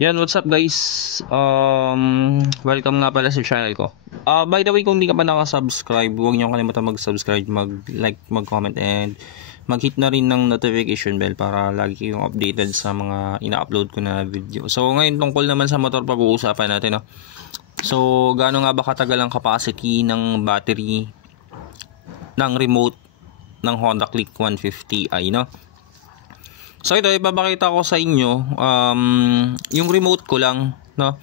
Yan, what's up guys? Welcome nga pala sa channel ko. By the way, kung hindi ka pa nakasubscribe, huwag niyo kalimutan mag-subscribe, mag-like, mag-comment, and mag-hit na rin ng notification bell para lagi kayong updated sa mga ina-upload ko na video. So ngayon, tungkol naman sa motor pag-uusapan natin, no? So, gaano nga ba katagal ang capacity ng battery ng remote ng Honda Click 150i, no? So ito, ipapakita ko sa inyo yung remote ko lang, no?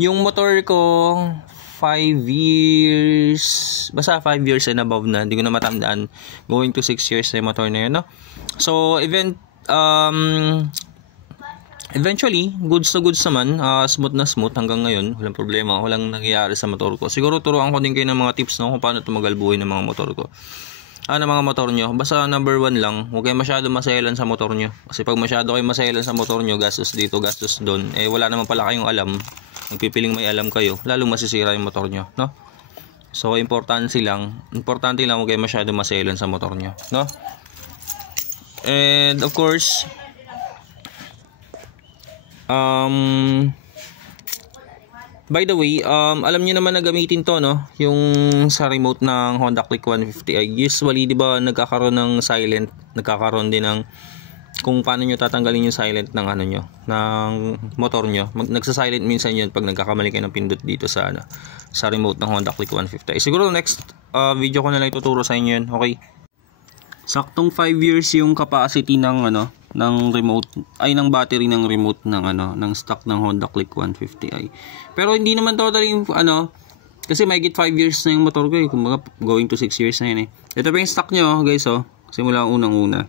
Yung motor ko 5 years, basta 5 years and above na, hindi ko na matandaan, going to 6 years na yung motor na yun, no? So eventually goods na goods naman, smooth na smooth hanggang ngayon, walang problema, walang nangyayari sa motor ko. Siguro turuan ko din kayo ng mga tips, no, kung paano tumagal buhay ng mga motor ko. Ng mga motor nyo, basta number 1 lang, huwag kayo masyado maselan sa motor nyo. Kasi pag masyado kayo maselan sa motor nyo, gastos dito, gastos doon, eh wala naman pala kayong alam. Magpipiling may alam kayo, lalong masisira yung motor nyo, no? So importante lang huwag kayo masyado maselan sa motor nyo, no? And of course, by the way, alam niyo naman na gamitin to, no? Yung sa remote ng Honda Click 150i. Usually, di ba, nagkakaroon ng silent, nagkakaroon din ng kung paano nyo tatanggalin yung silent ng ano nyo, ng motor nyo. Nagsa-silent minsan yun pag nagkakamali kayo ng pindot dito sa sa remote ng Honda Click 150i. Siguro next video ko na lang ituturo sa inyo yun, okay? Saktong 5 years yung capacity ng ng remote ay ng battery ng remote ng ng stock ng Honda Click 150i. Pero hindi naman totally kasi may 5 years na yung motor ko, kumbaga going to 6 years na yun eh. Ito pa yung stock nyo, guys, simula unang-una.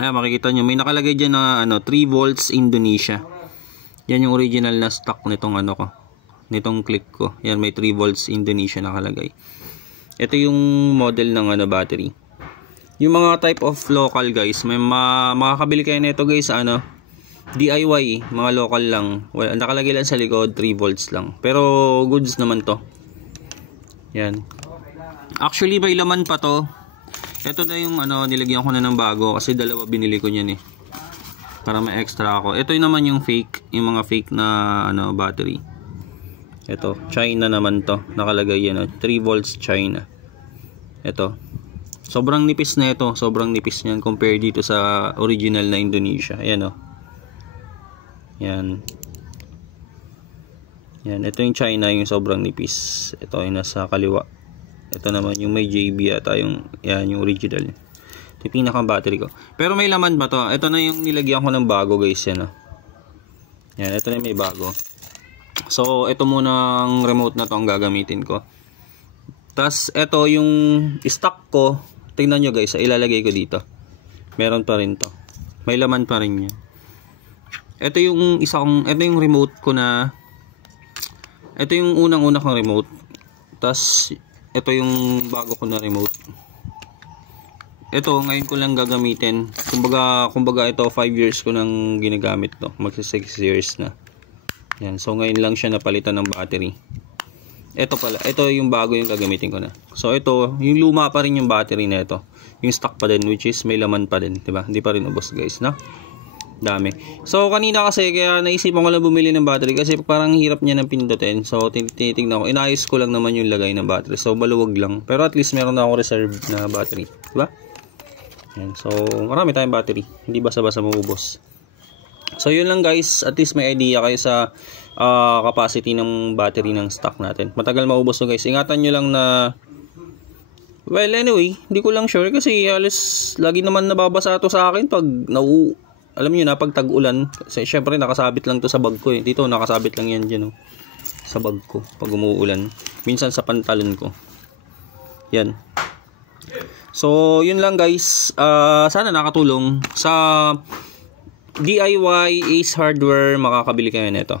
Ayan, makikita nyo may nakalagay diyan na 3 volts Indonesia. Yan yung original na stock nitong nitong Click ko. Yan, may 3 volts Indonesia nakalagay. Ito yung model ng battery. Yung mga type of local, guys, may makakabili kayo nito, guys, DIY, mga local lang. Well, nakalagay lang sa likod 3 volts lang. Pero goods naman to. Yan. Actually, may laman pa to. Ito na yung nilagyan ko na ng bago kasi dalawa binili ko niyan eh. Para may extra ako. Ito naman yung fake, yung mga fake na battery. Ito, China naman to. Nakalagay yan, 3 volts China. Ito. Sobrang nipis na ito, sobrang nipis niyan compare dito sa original na Indonesia. Ayan Yan. Yan, ito yung China, yung sobrang nipis. Ito yung nasa kaliwa. Ito naman yung may JB ata yung yung original. Ito yung pinakang battery ko. Pero may laman ba to? Ito na yung nilagyan ko ng bago, guys, yan. Yan, ito na may bago. So, ito muna ang remote na to ang gagamitin ko. Tas ito yung stock ko. Tingnan nyo, guys, ilalagay ko dito. Meron pa rin to. May laman pa rin yan. Ito yung ito yung remote ko na, ito yung unang-una kong remote. Tas ito yung bago ko na remote. Ito, ngayon ko lang gagamitin. Kumbaga ito, 5 years ko nang ginagamit to. Magsa 6 years na. Yan, so ngayon lang siya napalitan ng battery. Ito pala, ito yung bago yung gagamitin ko na. So ito, yung luma pa rin yung battery na ito. Yung stock pa din, which is may laman pa din, 'di ba? Hindi pa rin ubos, guys, no? Dami. So kanina kasi kaya naisipan ko lang bumili ng battery kasi parang hirap niya ng pindutin. So tinitingnan ko, inayos ko lang naman yung lagay ng battery. So maluwag lang, pero at least meron na akong reserve na battery, 'di ba? Yan. So marami tayong battery, hindi basta-basta maubos. So yun lang, guys, at least may idea kayo sa capacity ng battery ng stock natin. Matagal maubos to, guys. Ingatan nyo lang na, well, anyway, hindi ko lang sure kasi halos lagi naman nababasa to sa akin pag alam nyo na, pag tag-ulan. Kasi syempre nakasabit lang to sa bag ko eh. Dito nakasabit lang yan dyan, sa bag ko pag umuulan. Minsan sa pantalon ko. Yan. So yun lang, guys. Sana nakatulong sa DIY Ace Hardware. Makakabili kayo nito.